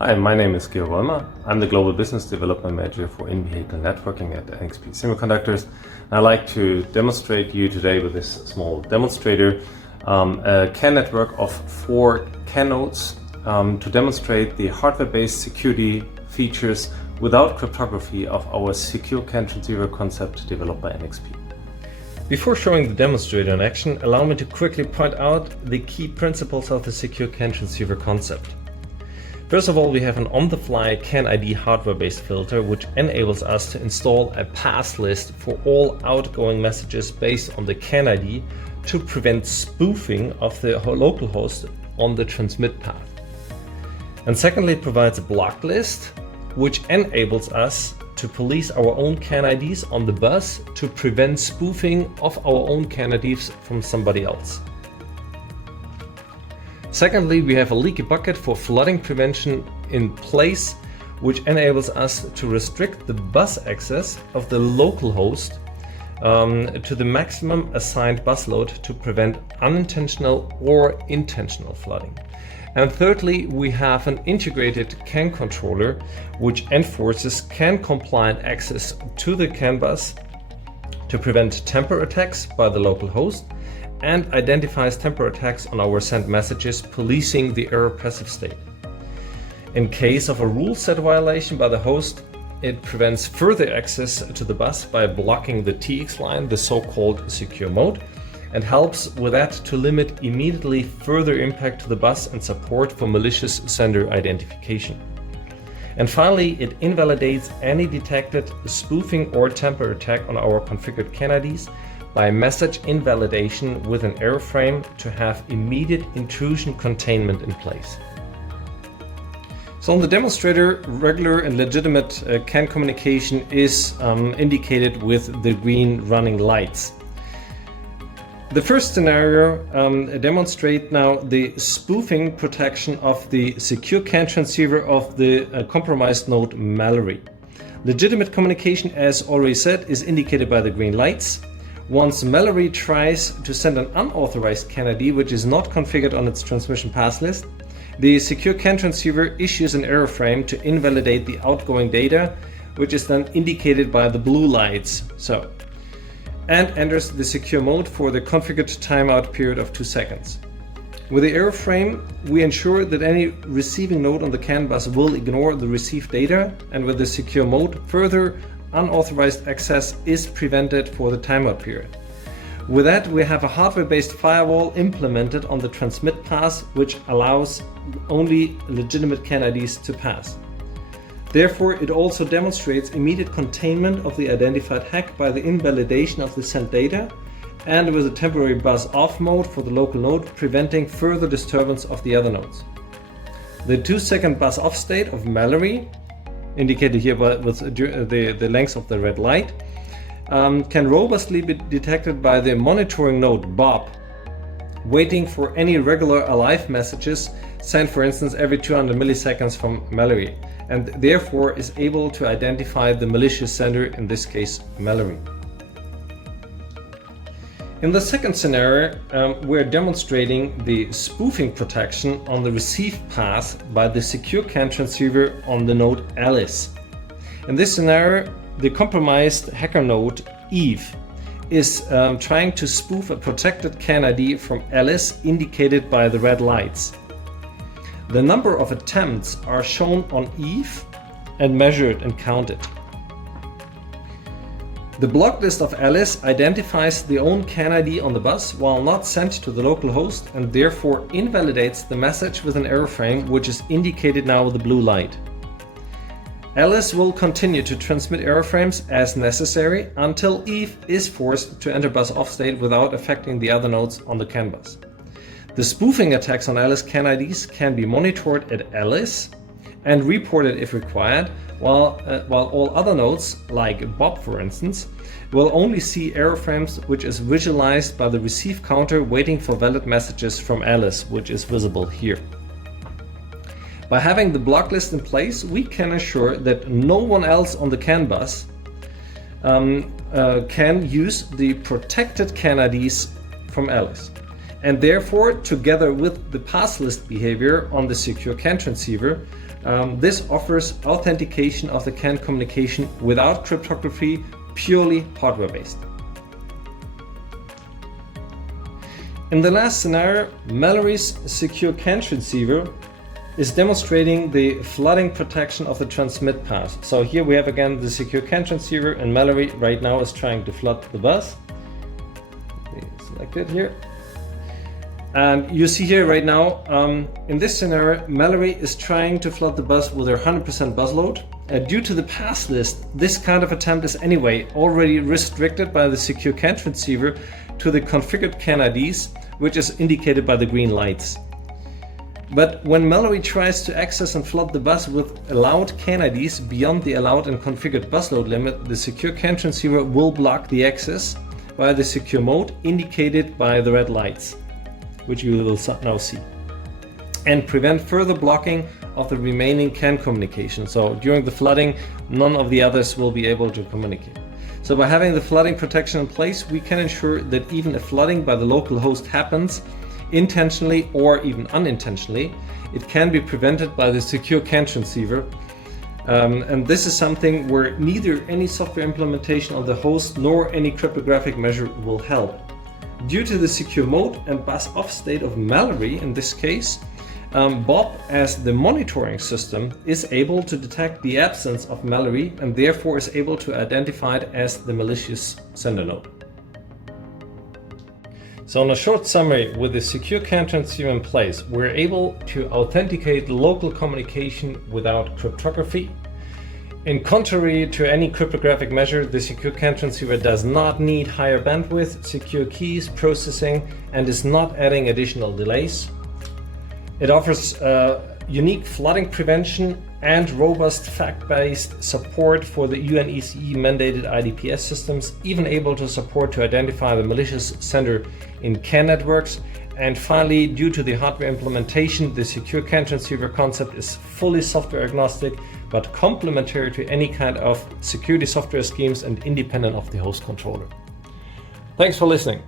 Hi, my name is Georg Wollmer. I'm the Global Business Development Manager for in-vehicle networking at NXP Semiconductors. I'd like to demonstrate you today with this small demonstrator a CAN network of 4 CAN nodes to demonstrate the hardware-based security features without cryptography of our secure CAN transceiver concept developed by NXP. Before showing the demonstrator in action, allow me to quickly point out the key principles of the secure CAN transceiver concept. First of all, we have an on-the-fly CAN ID hardware-based filter which enables us to install a pass list for all outgoing messages based on the CAN ID to prevent spoofing of the local host on the transmit path. And secondly, it provides a block list which enables us to police our own CAN IDs on the bus to prevent spoofing of our own CAN IDs from somebody else. Secondly, we have a leaky bucket for flooding prevention in place, which enables us to restrict the bus access of the local host to the maximum assigned bus load to prevent unintentional or intentional flooding. And thirdly, we have an integrated CAN controller, which enforces CAN compliant access to the CAN bus to prevent tamper attacks by the local host and identifies tamper attacks on our sent messages, policing the error passive state. In case of a rule set violation by the host, it prevents further access to the bus by blocking the TX line, the so-called secure mode, and helps with that to limit immediately further impact to the bus and support for malicious sender identification. And finally, it invalidates any detected spoofing or tamper attack on our configured CAN IDs by message invalidation with an error frame to have immediate intrusion containment in place. So on the demonstrator, regular and legitimate CAN communication is indicated with the green running lights. The first scenario demonstrates now the spoofing protection of the secure CAN transceiver of the compromised node Mallory. Legitimate communication, as already said, is indicated by the green lights. Once Mallory tries to send an unauthorized CAN ID which is not configured on its transmission pass list, the secure CAN transceiver issues an error frame to invalidate the outgoing data, which is then indicated by the blue lights, and enters the secure mode for the configured timeout period of 2 seconds. With the error frame, we ensure that any receiving node on the CAN bus will ignore the received data, and with the secure mode, further unauthorized access is prevented for the timeout period. With that, we have a hardware-based firewall implemented on the transmit pass, which allows only legitimate CAN IDs to pass. Therefore, it also demonstrates immediate containment of the identified hack by the invalidation of the sent data, and with a temporary bus off mode for the local node, preventing further disturbance of the other nodes. The 2-second bus off state of Mallory, indicated here with the length of the red light, can robustly be detected by the monitoring node Bob, waiting for any regular alive messages sent, for instance, every 200 milliseconds from Mallory, and therefore is able to identify the malicious sender, in this case Mallory. In the second scenario, we're demonstrating the spoofing protection on the receive path by the secure CAN transceiver on the node Alice. In this scenario, the compromised hacker node Eve is trying to spoof a protected CAN ID from Alice, indicated by the red lights. The number of attempts are shown on Eve and measured and counted. The block list of Alice identifies the own CAN ID on the bus while not sent to the local host, and therefore invalidates the message with an error frame, which is indicated now with the blue light. Alice will continue to transmit error frames as necessary until Eve is forced to enter bus off state without affecting the other nodes on the CAN bus. The spoofing attacks on Alice CAN IDs can be monitored at Alice and reported if required, while all other nodes, like Bob for instance, will only see error frames which is visualized by the receive counter waiting for valid messages from Alice, which is visible here. By having the block list in place, we can assure that no one else on the CAN bus can use the protected CAN IDs from Alice. And therefore, together with the pass list behavior on the secure CAN transceiver, This offers authentication of the CAN communication without cryptography, purely hardware-based. In the last scenario, Mallory's secure CAN transceiver is demonstrating the flooding protection of the transmit path. So here we have again the secure CAN transceiver, and Mallory right now is trying to flood the bus. Select it here. And you see here right now, in this scenario, Mallory is trying to flood the bus with her 100% bus load. Due to the pass list, this kind of attempt is anyway already restricted by the secure CAN transceiver to the configured CAN IDs, which is indicated by the green lights. But when Mallory tries to access and flood the bus with allowed CAN IDs beyond the allowed and configured bus load limit, the secure CAN transceiver will block the access via the secure mode indicated by the red lights, which you will now see, and prevent further blocking of the remaining CAN communication. So during the flooding, none of the others will be able to communicate. So by having the flooding protection in place, we can ensure that even if flooding by the local host happens, intentionally or even unintentionally, it can be prevented by the secure CAN transceiver. And this is something where neither any software implementation on the host nor any cryptographic measure will help. Due to the secure mode and bus off state of Mallory in this case, Bob, as the monitoring system, is able to detect the absence of Mallory and therefore is able to identify it as the malicious sender node. So in a short summary, with the secure CAN transceiver in place, we're able to authenticate local communication without cryptography. In contrary to any cryptographic measure, the secure CAN transceiver does not need higher bandwidth, secure keys, processing, and is not adding additional delays. It offers unique flooding prevention and robust fact-based support for the UNECE mandated IDPS systems, even able to support to identify the malicious sender in CAN networks. And finally, due to the hardware implementation, the secure CAN transceiver concept is fully software agnostic, but complementary to any kind of security software schemes and independent of the host controller. Thanks for listening.